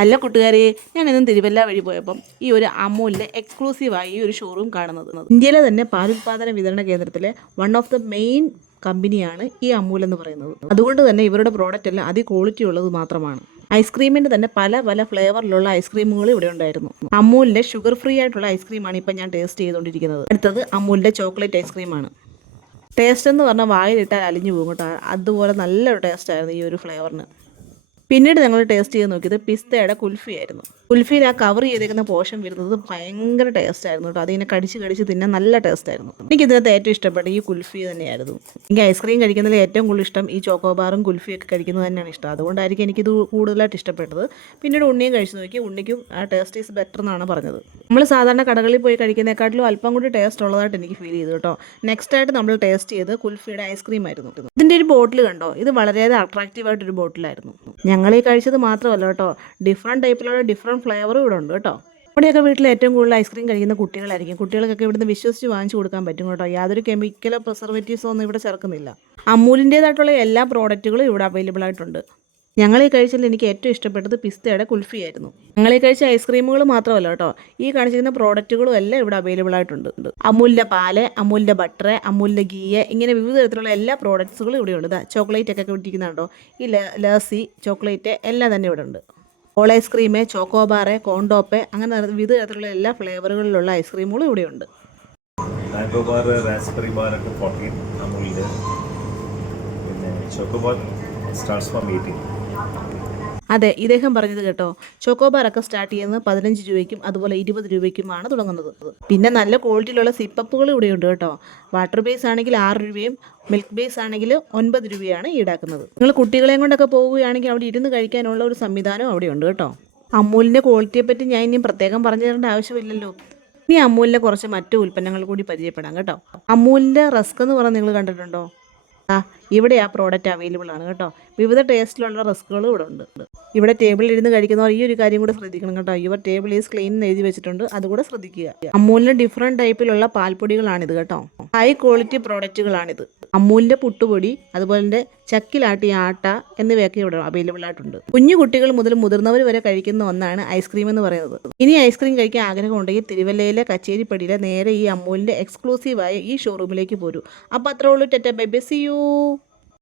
Hello കൂട്ടുകാരെ, ഞാൻ ഇന്നും തിരുവല്ല വഴി പോയപ്പം ഈ ഒരു അമൂലിൻ്റെ എക്സ്ക്ലൂസീവായി ഈ ഒരു ഷോറൂം കാണുന്നത്. ഇന്ത്യയിലെ തന്നെ പാലുൽപാദന വിതരണ കേന്ദ്രത്തിലെ വൺ ഓഫ് ദ മെയിൻ കമ്പനിയാണ് ഈ അമൂൽ എന്ന് പറയുന്നത്. അതുകൊണ്ട് തന്നെ ഇവരുടെ പ്രോഡക്റ്റ് എല്ലാം അതി ക്വാളിറ്റി ഉള്ളത് മാത്രമാണ്. ഐസ്ക്രീമിൻ്റെ തന്നെ പല പല ഫ്ലേവറിലുള്ള ഐസ്ക്രീമുകൾ ഇവിടെ ഉണ്ടായിരുന്നു. അമൂലിൻ്റെ ഷുഗർ ഫ്രീ ആയിട്ടുള്ള ഐസ്ക്രീമാണ് ഇപ്പം ഞാൻ ടേസ്റ്റ് ചെയ്തുകൊണ്ടിരിക്കുന്നത്. അടുത്തത് അമൂലിൻ്റെ ചോക്ലേറ്റ് ഐസ്ക്രീമാണ്. ടേസ്റ്റ് എന്ന് പറഞ്ഞാൽ വായിലിട്ടാൽ അലിഞ്ഞു പോകും കേട്ടോ. അതുപോലെ നല്ലൊരു ടേസ്റ്റായിരുന്നു ഈ ഒരു ഫ്ലേവറിന്. പിന്നീട് ഞങ്ങൾ ടേസ്റ്റ് ചെയ്ത് നോക്കിയത് പിസ്തയുടെ കുൽഫി ആയിരുന്നു. കുൽഫിയിൽ ആ കവർ ചെയ്തേക്കുന്ന പോഷൻ വരുന്നത് ഭയങ്കര ടേസ്റ്റ് ആയിരുന്നു കേട്ടോ. അതിങ്ങനെ കടിച്ച് തിന്നാൻ നല്ല ടേസ്റ്റ് ആയിരുന്നു. എനിക്ക് ഇതിനകത്ത് ഏറ്റവും ഇഷ്ടപ്പെട്ട ഈ കുൽഫി തന്നെയായിരുന്നു. എനിക്ക് ഐസ്ക്രീം കഴിക്കുന്നതിൽ ഏറ്റവും കൂടുതൽ ഇഷ്ടം ഈ ചോക്കോബാറും കുൽഫിയൊക്കെ കഴിക്കുന്നത് തന്നെയാണ് ഇഷ്ടം. അതുകൊണ്ടായിരിക്കും എനിക്കിത് കൂടുതലായിട്ട് ഇഷ്ടപ്പെട്ടത്. പിന്നീട് ഉണ്ണിയും കഴിച്ച് നോക്കി. ഉണ്ണിക്കും ആ ടേസ്റ്റ് ഈസ് ബെറ്റർ എന്നാണ് പറഞ്ഞത്. നമ്മൾ സാധാരണ കടകളിൽ പോയി കഴിക്കുന്നതിനെക്കാട്ടിലും അല്പം കൂടി ടേസ്റ്റ് ഉള്ളതായിട്ട് എനിക്ക് ഫീൽ ചെയ്തു കേട്ടോ. നെക്സ്റ്റ് ആയിട്ട് നമ്മൾ ടേസ്റ്റ് ചെയ്ത് കുൽഫിയുടെ ഐസ്ക്രീം ആയിരുന്നു. ഇതിൻ്റെ ഒരു ബോട്ടിൽ കണ്ടോ, ഇത് വളരെയേറെ അട്രാക്റ്റീവായിട്ടൊരു ബോട്ടിലായിരുന്നു. ഞങ്ങൾ ഈ കഴിച്ചത് മാത്രമല്ല കേട്ടോ, ഡിഫറെൻറ്റ് ടൈപ്പിലുള്ള ഡിഫറെൻറ്റ് ഫ്ലേവറും ഇവിടെ ഉണ്ട് കേട്ടോ. ഇവിടെയൊക്കെ വീട്ടിൽ ഏറ്റവും കൂടുതൽ ഐസ്ക്രീം കഴിക്കുന്ന കുട്ടികളായിരിക്കും. കുട്ടികൾക്കൊക്കെ ഇവിടുന്ന് വിശ്വസിച്ച് വാങ്ങിച്ചു കൊടുക്കാൻ പറ്റും കേട്ടോ. യാതൊരു കെമിക്കലോ പ്രിസർവേറ്റീവ്സോ ഒന്നും ഇവിടെ ചേർക്കുന്നില്ല. അമൂലിൻ്റേതായിട്ടുള്ള എല്ലാ പ്രോഡക്റ്റുകളും ഇവിടെ അവൈലബിൾ ആയിട്ടുണ്ട്. ഞങ്ങൾ ഈ കഴിച്ചതിൽ എനിക്ക് ഏറ്റവും ഇഷ്ടപ്പെട്ടത് പിസ്തയുടെ കുൽഫി ആയിരുന്നു. ഞങ്ങൾ ഈ കഴിച്ച ഐസ്ക്രീമുകൾ മാത്രമല്ല കേട്ടോ, ഈ കാണിച്ചിരുന്ന പ്രോഡക്റ്റുകളും എല്ലാം ഇവിടെ അവൈലബിൾ ആയിട്ടുണ്ട്. അമൂലിൻ്റെ പാല്, അമൂലിൻ്റെ ബട്ടർ, അമൂലിൻ്റെ ഗീ, ഇങ്ങനെ വിവിധ തരത്തിലുള്ള എല്ലാ പ്രോഡക്ട്സുകളും ഇവിടെ ഉണ്ട്. ചോക്ലേറ്റ് ഒക്കെ ഇട്ടിരിക്കുന്നുണ്ടോ, ഈ ലസ്സി ചോക്ലേറ്റ് എല്ലാം തന്നെ ഇവിടെ ഉണ്ട്. ഓൾ ഐസ്ക്രീം, ചോക്കോബാറ്, കോണ്ടോപ്പ്, അങ്ങനെ വിവിധ തരത്തിലുള്ള എല്ലാ ഫ്ലേവറുകളിലുള്ള ഐസ്ക്രീമുകളും ഇവിടെ ഉണ്ട്. മാംഗോ ബാർ, റാസ്ബെറി ബാറൊക്കെ 14 അമൂലിൻ്റെ. പിന്നെ ചോക്കോബാർ സ്റ്റാർട്ട്സ് ഫ്രം 18. അതെ, ഇദ്ദേഹം പറഞ്ഞത് കേട്ടോ. ചോക്കോബാറൊക്കെ സ്റ്റാർട്ട് ചെയ്യുന്നത് 15 രൂപയ്ക്കും അതുപോലെ 20 രൂപയ്ക്കുമാണ് തുടങ്ങുന്നത്. പിന്നെ നല്ല ക്വാളിറ്റിയിലുള്ള സിപ്പപ്പുകൾ ഇവിടെയുണ്ട് കേട്ടോ. വാട്ടർ ബേസ് ആണെങ്കിൽ 6 രൂപയും മിൽക്ക് ബേസ് ആണെങ്കിൽ 9 രൂപയാണ് ഈടാക്കുന്നത്. നിങ്ങൾ കുട്ടികളെയും കൊണ്ടൊക്കെ പോവുകയാണെങ്കിൽ അവിടെ ഇരുന്ന് കഴിക്കാനുള്ള ഒരു സംവിധാനം അവിടെയുണ്ട് കേട്ടോ. അമൂലിൻ്റെ ക്വാളിറ്റിയെ പറ്റി ഞാൻ ഇനിയും പ്രത്യേകം പറഞ്ഞു തരേണ്ട ആവശ്യമില്ലല്ലോ. ഇനി അമൂലിൻ്റെ കുറച്ച് മറ്റു ഉൽപ്പന്നങ്ങൾ കൂടി പരിചയപ്പെടാം കേട്ടോ. അമൂലിൻ്റെ റസ്ക് എന്ന് പറഞ്ഞ് നിങ്ങൾ കണ്ടിട്ടുണ്ടോ? ഇവിടെ ആ പ്രോഡക്റ്റ് അവൈലബിൾ ആണ് കേട്ടോ. വിവിധ ടേസ്റ്റിലുള്ള റസ്കുകളും ഇവിടെ ഉണ്ട്. ഇവിടെ ടേബിളിൽ ഇരുന്ന് കഴിക്കുന്നവർ ഈ ഒരു കാര്യം കൂടെ ശ്രദ്ധിക്കണം കേട്ടോ. യുവർ ടേബിൾ ഈസ് ക്ലീൻ എന്ന് എഴുതി വെച്ചിട്ടുണ്ട്, അതുകൂടെ ശ്രദ്ധിക്കുക. അമൂലിൻ്റെ ഡിഫറെൻറ്റ് ടൈപ്പിലുള്ള പാൽപ്പൊടികളാണിത് കേട്ടോ. High quality പ്രോഡക്റ്റുകളാണിത്. അമൂലിൻ്റെ പുട്ടുപൊടി, അതുപോലെ തന്നെ ചക്കിലാട്ടിയ ആട്ട എന്നിവയൊക്കെ ഇവിടെ അവൈലബിൾ ആയിട്ടുണ്ട്. കുഞ്ഞു കുട്ടികൾ മുതൽ മുതിർന്നവർ വരെ കഴിക്കുന്ന ഒന്നാണ് ഐസ്ക്രീം എന്ന് പറയുന്നത്. ഇനി ഐസ്ക്രീം കഴിക്കാൻ ആഗ്രഹമുണ്ടെങ്കിൽ തിരുവല്ലയിലെ കച്ചേരിപ്പടിയിലെ നേരെ ഈ അമൂലിൻ്റെ എക്സ്ക്ലൂസീവായ ഈ ഷോറൂമിലേക്ക് പോരൂ. അപ്പോൾ അത്രേ ഉള്ളൂ. Tata bye bye, see U.